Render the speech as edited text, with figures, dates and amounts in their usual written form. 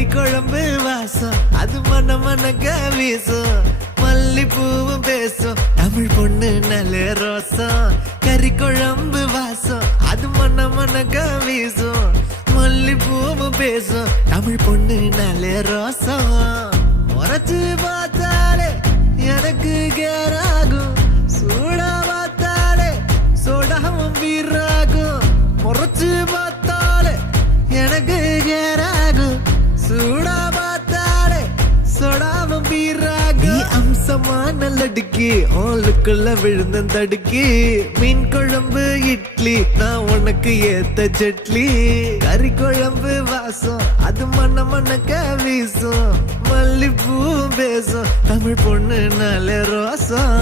கறி குழம்பு வாசம் அது மன மனக்க வீசும் மல்லிப்பூவும் பேசும் தமிழ் பொண்ணு நல்ல ரோசம் கறி குழம்பு வாசம் அது மன மனக்க வீசும் மல்லிப்பூவும் பேசும் தமிழ் பொண்ணு நல்ல ரோசம் முறைச்சு பார்த்தாலே எனக்கு கேராகும் சூடா பார்த்தாலே சோடாவும் வீராகும் முறைச்சு பார்த்தாலே எனக்கு கேராகும் சூடா பார்த்தாலே சோடாவும் வீராகும் அம்சமான லடுக்கி ஆளுக்குள்ள விழுந்த தடுக்கி மீன் குழம்பு இட்லி நான் உனக்கு ஏத்த சட்லி கறி குழம்பு வாசம் அது மன மனக்க வீசும் மல்லிப்பூ பேசும் தமிழ் பொண்ணு நல்ல ரோசம்